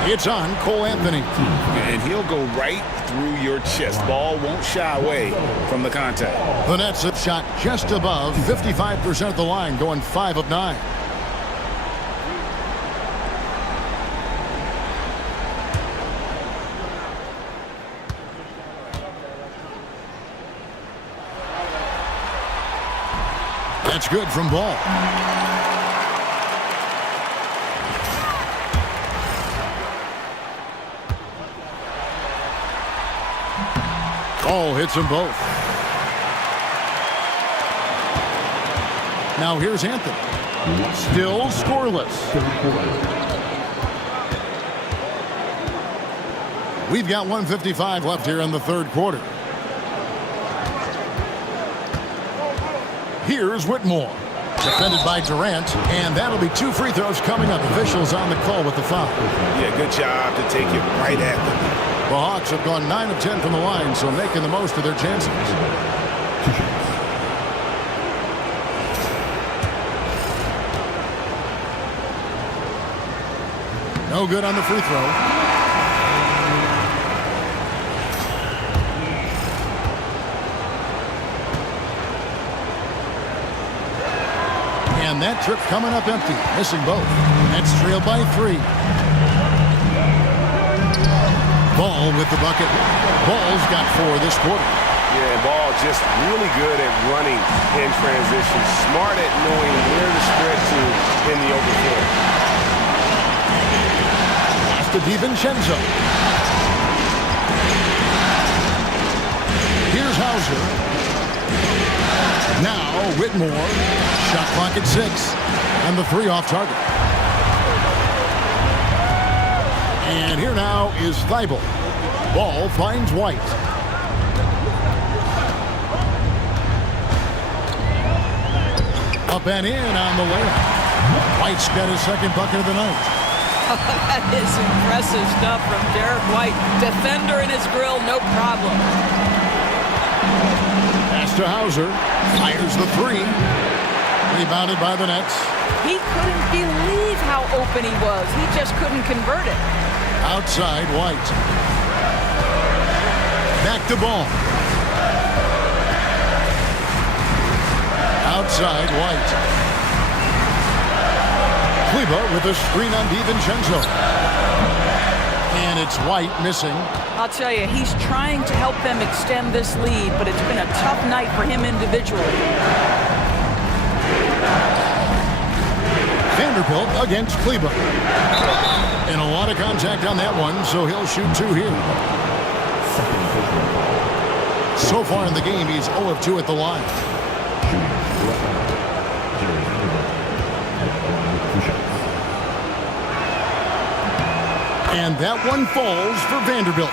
It's on Cole Anthony. And he'll go right through your chest. Ball won't shy away from the contact. The Nets have shot just above 55% of the line, going 5 of 9. That's good from Ball. Ball hits them both. Now here's Anthony. Still scoreless. We've got 1:55 left here in the third quarter. Here's Whitmore. Defended by Durant, and that'll be 2 free throws coming up. Officials on the call with the foul. Yeah, good job to take it right at them. The Hawks have gone 9 of 10 from the line, so making the most of their chances. No good on the free throw. And that trip coming up empty, missing both. Nets trail by 3. Ball with the bucket. Ball's got 4 this quarter. Yeah, Ball just really good at running in transition. Smart at knowing where to spread to in the open floor. Pass to DiVincenzo. Here's Hauser. Now Whitmore. Shot clock at 6. And the 3 off target. And here now is Thybulle. Ball finds White. Up and in on the layup. White's got his second bucket of the night. That is impressive stuff from Derek White. Defender in his grill, no problem. Pass to Hauser. Fires the 3. Rebounded by the Nets. He couldn't believe how open he was. He just couldn't convert it. Outside White. Back to Ball. Outside, White. Kleba with a screen on DiVincenzo. And it's White missing. I'll tell you, he's trying to help them extend this lead, but it's been a tough night for him individually. Vanderbilt against Kleba. And a lot of contact on that one, so he'll shoot 2 here. So far in the game, he's 0 of 2 at the line. And that one falls for Vanderbilt.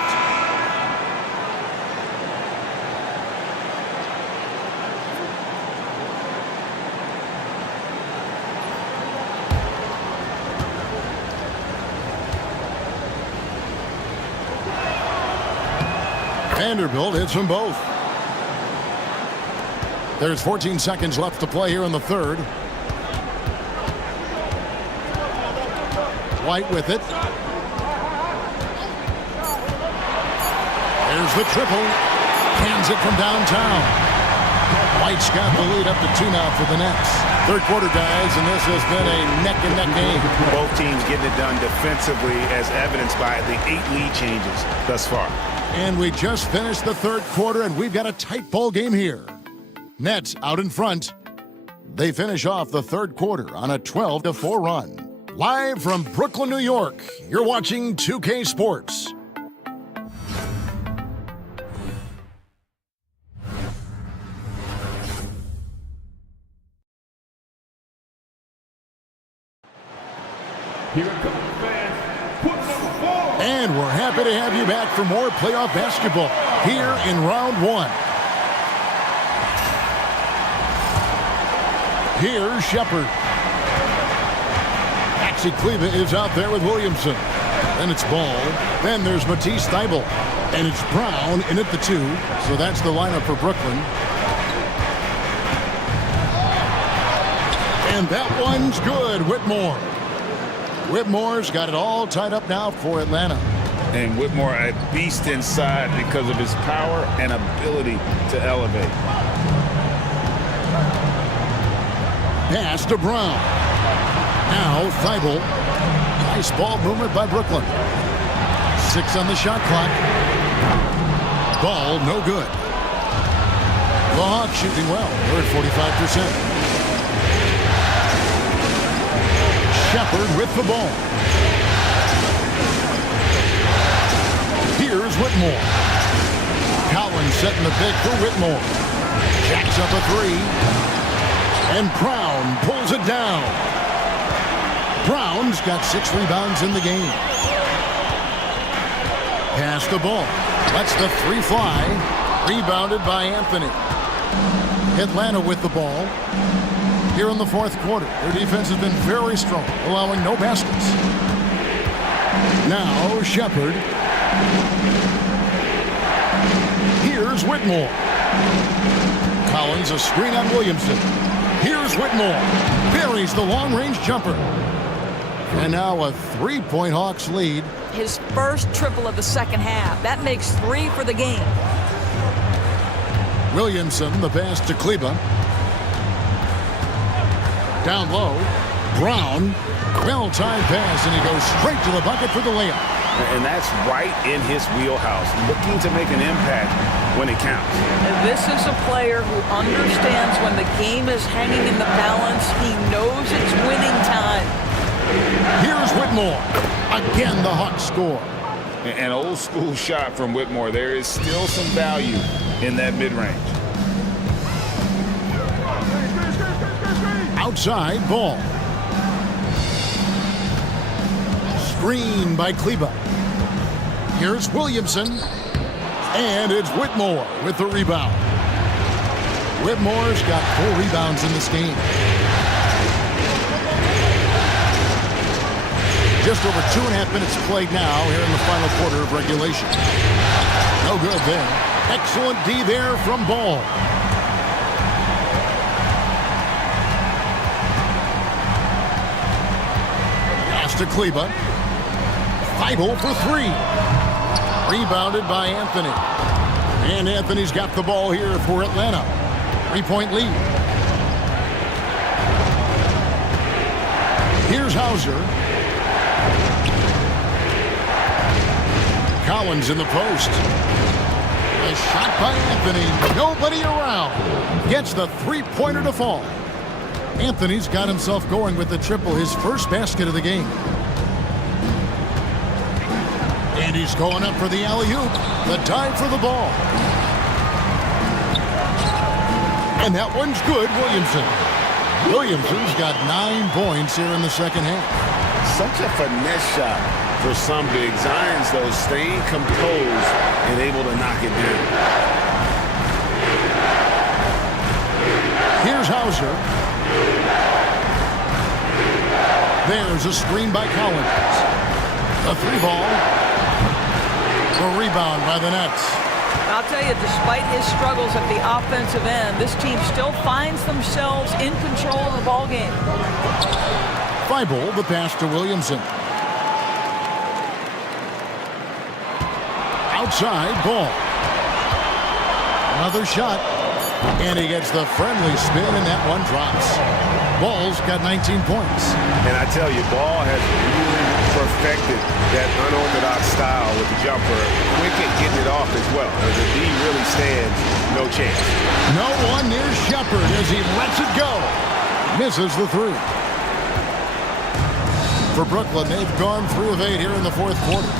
Vanderbilt hits them both. There's 14 seconds left to play here in the third. White with it. There's the triple. Cans it from downtown. White's got the lead up to 2 now for the Nets. Third quarter, guys, and this has been a neck-and-neck game. Both teams getting it done defensively, as evidenced by the 8 lead changes thus far. And we just finished the third quarter, and we've got a tight ball game here. Nets out in front. They finish off the third quarter on a 12-4 run. Live from Brooklyn, New York, you're watching 2K Sports. Here it comes, fans. Put number 4. And we're happy to have you back for more playoff basketball here in round 1. Here's Shepard. Maxi Kleba is out there with Williamson. Then it's Ball. Then there's Matisse Thybulle. And it's Brown in at the 2. So that's the lineup for Brooklyn. And that one's good. Whitmore. Whitmore's got it all tied up now for Atlanta. And Whitmore a beast inside because of his power and ability to elevate. Pass to Brown. Now Thybulle. Nice ball movement by Brooklyn. 6 on the shot clock. Ball no good. The Hawks shooting well. They're at 45%. Shepard with the ball. Here's Whitmore. Collins setting the pick for Whitmore. Jacks up a 3. And Brown pulls it down. Brown's got 6 rebounds in the game. Pass the ball. Lets the 3 fly. Rebounded by Anthony. Atlanta with the ball. Here in the fourth quarter, their defense has been very strong, allowing no baskets. Now Shepard. Here's Whitmore. Collins a screen on Williamson. Here's Whitmore. Buries the long-range jumper. And now a 3-point Hawks lead. His first triple of the second half. That makes 3 for the game. Williamson, the pass to Kleba. Down low, Brown, well-timed pass, and he goes straight to the bucket for the layup. And that's right in his wheelhouse, looking to make an impact when it counts. And this is a player who understands when the game is hanging in the balance. He knows it's winning time. Here's Whitmore. Again, the Hawks score. An old-school shot from Whitmore. There is still some value in that mid-range. Outside ball. Screen by Kleba. Here's Williamson. And it's Whitmore with the rebound. Whitmore's got 4 rebounds in this game. Just over 2.5 minutes played now here in the final quarter of regulation. No good there. Excellent D there from Ball. To Kleba. Thybulle for 3. Rebounded by Anthony. And Anthony's got the ball here for Atlanta. 3-point lead. Here's Hauser. Collins in the post. A shot by Anthony. Nobody around. Gets the three-pointer to fall. Anthony's got himself going with the triple, his first basket of the game. And he's going up for the alley-oop. The dive for the ball. And that one's good, Williamson. Williamson's got 9 points here in the second half. Such a finesse shot for some big. Zion's, though, staying composed and able to knock it down. Here's Hauser. There's a screen by Collins. A three ball. A rebound by the Nets. I'll tell you, despite his struggles at the offensive end, this team still finds themselves in control of the ball game. Thibault, the pass to Williamson. Outside, ball. Another shot. And he gets the friendly spin, and that one drops. Ball's got 19 points. And I tell you, Ball has really perfected that unorthodox style with the jumper. Quick at getting it off as well. As the D really stands, no chance. No one near Shepard as he lets it go. Misses the three. For Brooklyn, they've gone 3 of 8 here in the fourth quarter.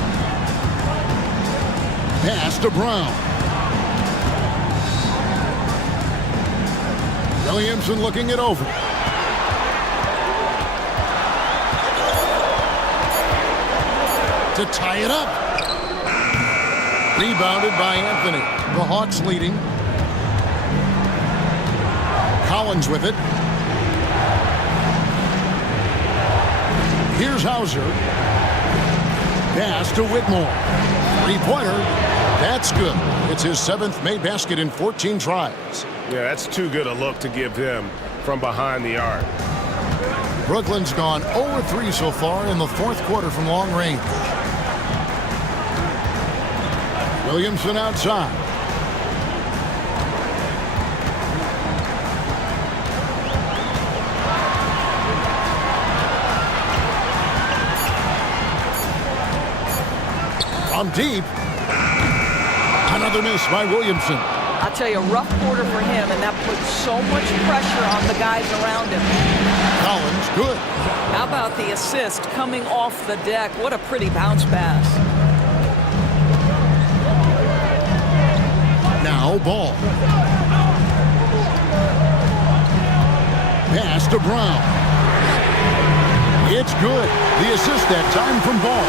Pass to Brown. Williamson looking it over. To tie it up. Rebounded by Anthony. The Hawks leading. Collins with it. Here's Hauser. Pass to Whitmore. Three-pointer. That's good. It's his 7th made basket in 14 tries. Yeah, that's too good a look to give him from behind the arc. Brooklyn's gone 0-3 so far in the fourth quarter from long range. Williamson outside. From deep. Another miss by Williamson. I'll tell you, a rough quarter for him, and that puts so much pressure on the guys around him. Collins, good. How about the assist coming off the deck? What a pretty bounce pass. Now Ball. Pass to Brown. It's good. The assist that time from Ball.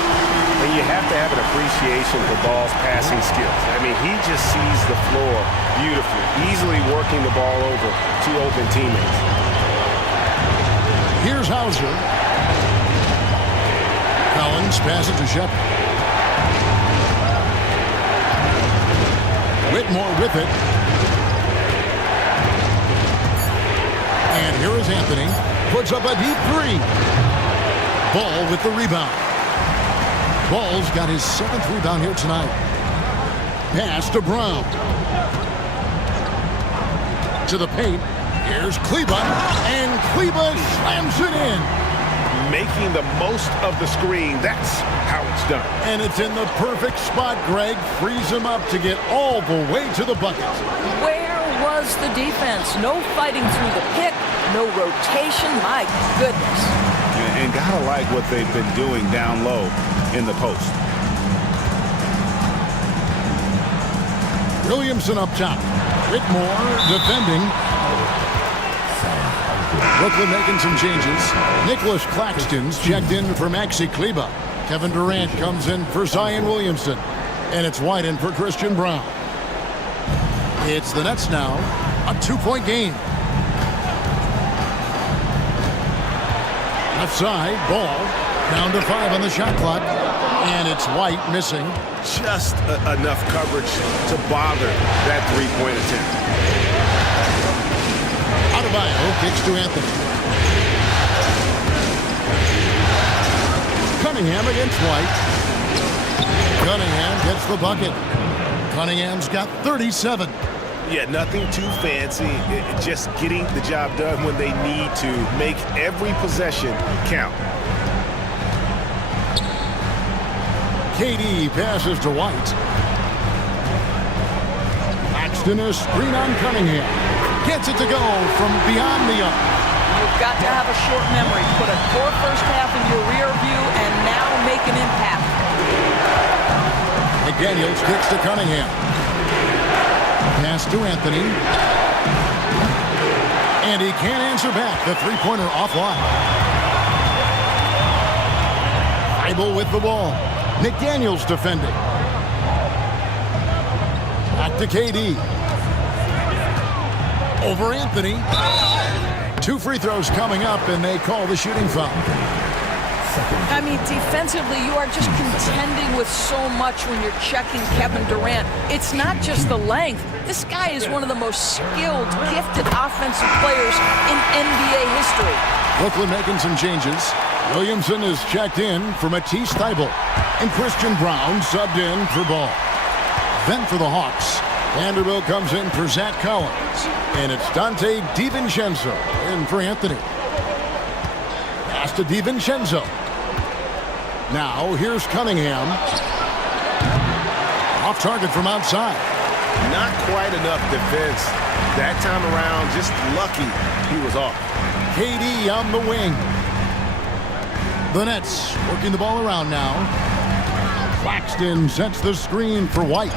And you have to have an appreciation for Ball's passing skills. I mean, he just sees the floor beautifully, easily working the ball over to open teammates. Here's Hauser. Collins passes to Shepard. Whitmore with it. And here is Anthony. Puts up a deep three. Ball with the rebound. Ball's got his 7th rebound here tonight. Pass to Brown. To the paint. Here's Kleba. And Kleba slams it in. Making the most of the screen. That's how it's done. And it's in the perfect spot, Greg. Frees him up to get all the way to the bucket. Where was the defense? No fighting through the pick. No rotation. My goodness. And gotta like what they've been doing down low in the post. Williamson up top. Whitmore defending. Brooklyn making some changes. Nicholas Claxton's checked in for Maxi Kleba. Kevin Durant comes in for Zion Williamson. And it's White in for Christian Brown. It's the Nets now. A 2-point game. Left side, Ball. Down to 5 on the shot clock. And it's White missing. Just enough coverage to bother that three-point attempt. Adebayo kicks to Anthony. Cunningham against White. Cunningham gets the bucket. Cunningham's got 37. Yeah, nothing too fancy. Just getting the job done when they need to. Make every possession count. KD passes to White. Paxton, a screen on Cunningham. Gets it to go from beyond the arc. You've got to have a short memory. Put a poor first half in your rear view and now make an impact. McDaniels kicks to Cunningham. Pass to Anthony. And he can't answer back. The three-pointer offline. Bible with the ball. McDaniels defending. Back to KD. Over Anthony. 2 free throws coming up, and they call the shooting foul. I mean, defensively, you are just contending with so much when you're checking Kevin Durant. It's not just the length. This guy is one of the most skilled, gifted offensive players in NBA history. Brooklyn making some changes. Williamson is checked in for Matisse Thybulle. And Christian Brown subbed in for Ball. Then for the Hawks, Vanderbilt comes in for Zach Collins. And it's Dante DiVincenzo in for Anthony. Pass to DiVincenzo. Now here's Cunningham. Off target from outside. Not quite enough defense. That time around, just lucky he was off. KD on the wing. The Nets working the ball around now. Claxton sets the screen for White.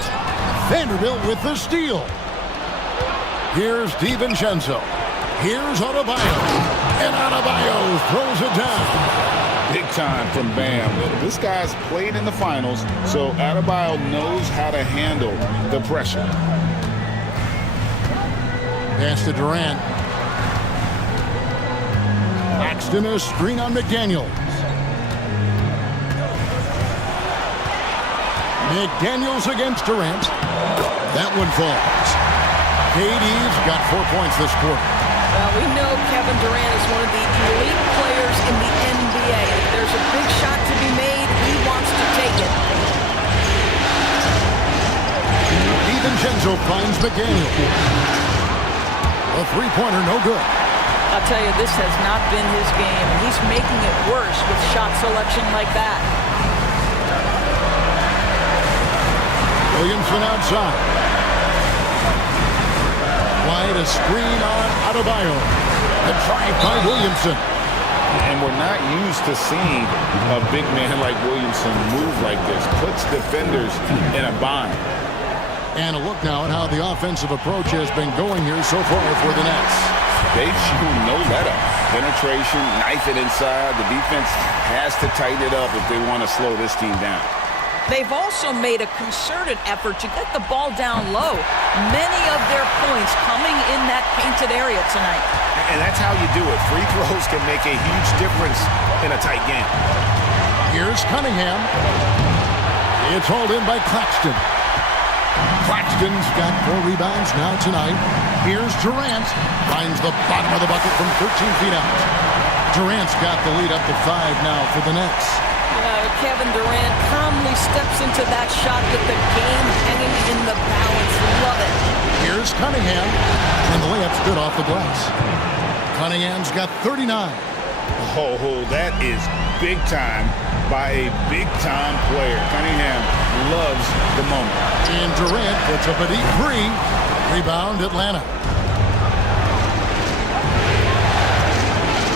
Vanderbilt with the steal. Here's DiVincenzo. Here's Adebayo. And Adebayo throws it down. Big time from Bam. This guy's played in the finals, so Adebayo knows how to handle the pressure. Pass to Durant. Claxton, a screen on McDaniels. McDaniels against Durant. That one falls. KD's got 4 points this quarter. Well, we know Kevin Durant is one of the elite players in the NBA. If there's a big shot to be made, he wants to take it. DiVincenzo finds McDaniel. A three-pointer, no good. I'll tell you, this has not been his game, and he's making it worse with shot selection like that. Williamson outside. Wide, a screen on Adebayo. The drive by Williamson. And we're not used to seeing a big man like Williamson move like this. Puts defenders in a bind. And a look now at how the offensive approach has been going here so far for the Nets. They've shown no let-up. Penetration, knife it inside. The defense has to tighten it up if they want to slow this team down. They've also made a concerted effort to get the ball down low. Many of their points coming in that painted area tonight. And that's how you do it. Free throws can make a huge difference in a tight game. Here's Cunningham. It's hauled in by Claxton. Claxton's got 4 rebounds now tonight. Here's Durant. Finds the bottom of the bucket from 13 feet out. Durant's got the lead up to 5 now for the Nets. Kevin Durant calmly steps into that shot with the game hanging in the balance. Love it. Here's Cunningham. And the layup's good off the glass. Cunningham's got 39. Oh, that is big time by a big-time player. Cunningham loves the moment. And Durant puts up a deep 3. Rebound, Atlanta.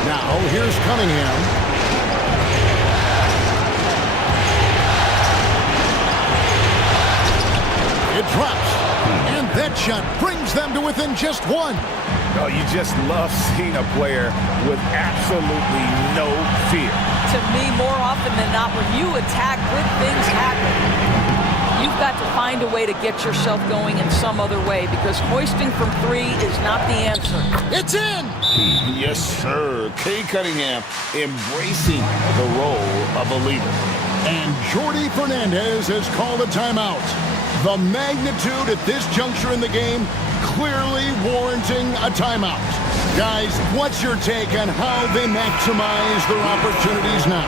Now, here's Cunningham. It drops. And that shot brings them to within just 1. Oh, you just love seeing a player with absolutely no fear. To me, more often than not, when you attack, good things happen. You've got to find a way to get yourself going in some other way, because hoisting from 3 is not the answer. It's in! Yes, sir. Kay Cunningham embracing the role of a leader. And Jordi Fernandez has called a timeout. The magnitude at this juncture in the game clearly warranting a timeout. Guys, what's your take on how they maximize their opportunities now?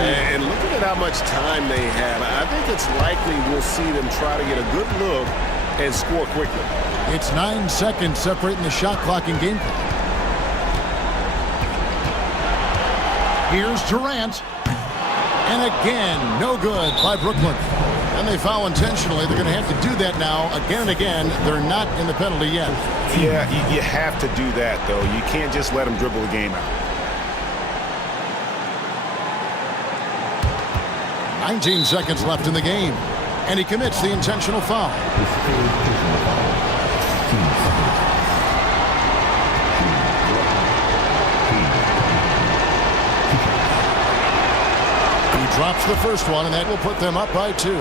And looking at how much time they have, I think it's likely we'll see them try to get a good look and score quickly. It's 9 seconds separating the shot clock and game clock. Here's Durant. And again, no good by Brooklyn. And they foul intentionally. They're going to have to do that now again and again. They're not in the penalty yet. Yeah, you have to do that, though. You can't just let them dribble the game out. 19 seconds left in the game. And he commits the intentional foul. He drops the first one, and that will put them up by 2.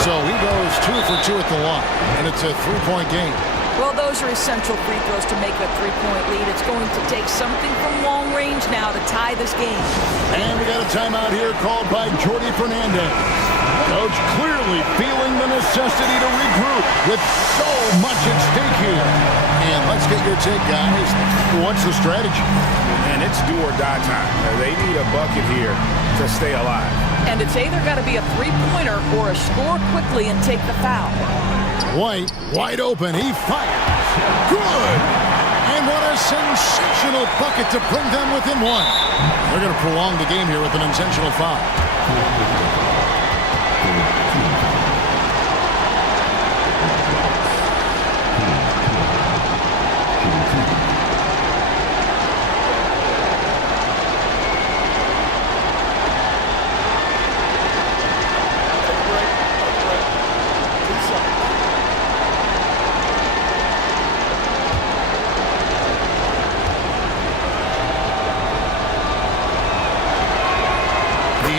So he goes 2 for 2 at the line, and it's a 3-point game. Well, those are essential free throws to make a 3-point lead. It's going to take something from long range now to tie this game. And we got a timeout here called by Jordi Fernandez. Coach clearly feeling the necessity to regroup with so much at stake here. And let's get your take, guys. What's the strategy? And it's do or die time. They need a bucket here to stay alive. And it's either got to be a three-pointer or a score quickly and take the foul. White, wide open. He fires. Good! And what a sensational bucket to bring them within 1. They're going to prolong the game here with an intentional foul.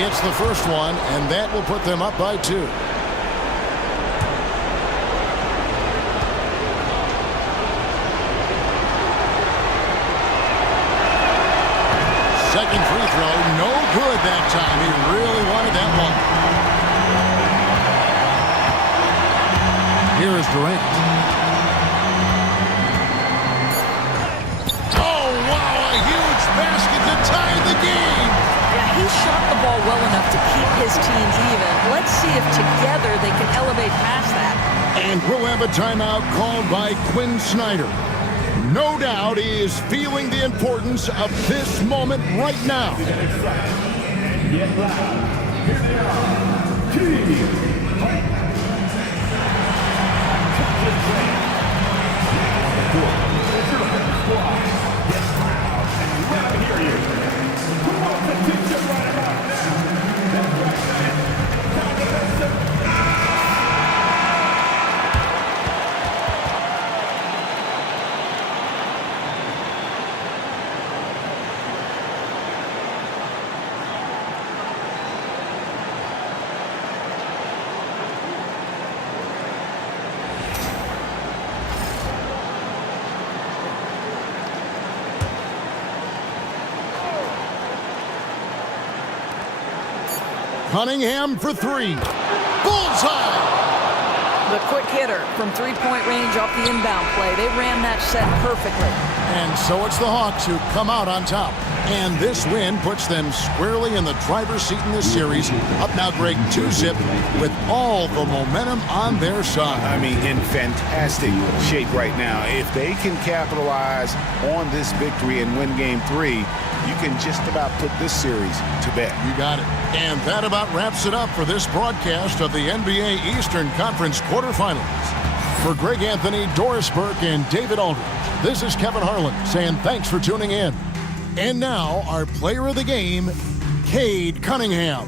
Hits the first one, and that will put them up by 2. Second free throw, no good that time. He really wanted that one. Here is Durant. Oh, wow, a huge basket to tie the game. He shot the ball well enough to keep his team even. Let's see if together they can elevate past that. And we'll have a timeout called by Quinn Snyder. No doubt he is feeling the importance of this moment right now. Get loud. Here they are. Get loud. Let me hear you. Who wants a t-shirt right about now? That's right, man. Time to listen. Cunningham for 3. Bullseye! The quick hitter from three-point range off the inbound play. They ran that set perfectly. And so it's the Hawks who come out on top. And this win puts them squarely in the driver's seat in this series. Up now, Greg, 2-zip with all the momentum on their side. I mean, in fantastic shape right now. If they can capitalize on this victory and win Game 3, you can just about put this series to bed. You got it. And that about wraps it up for this broadcast of the NBA Eastern Conference quarterfinals. For Greg Anthony, Doris Burke, and David Aldridge, this is Kevin Harlan saying thanks for tuning in. And now, our player of the game, Cade Cunningham.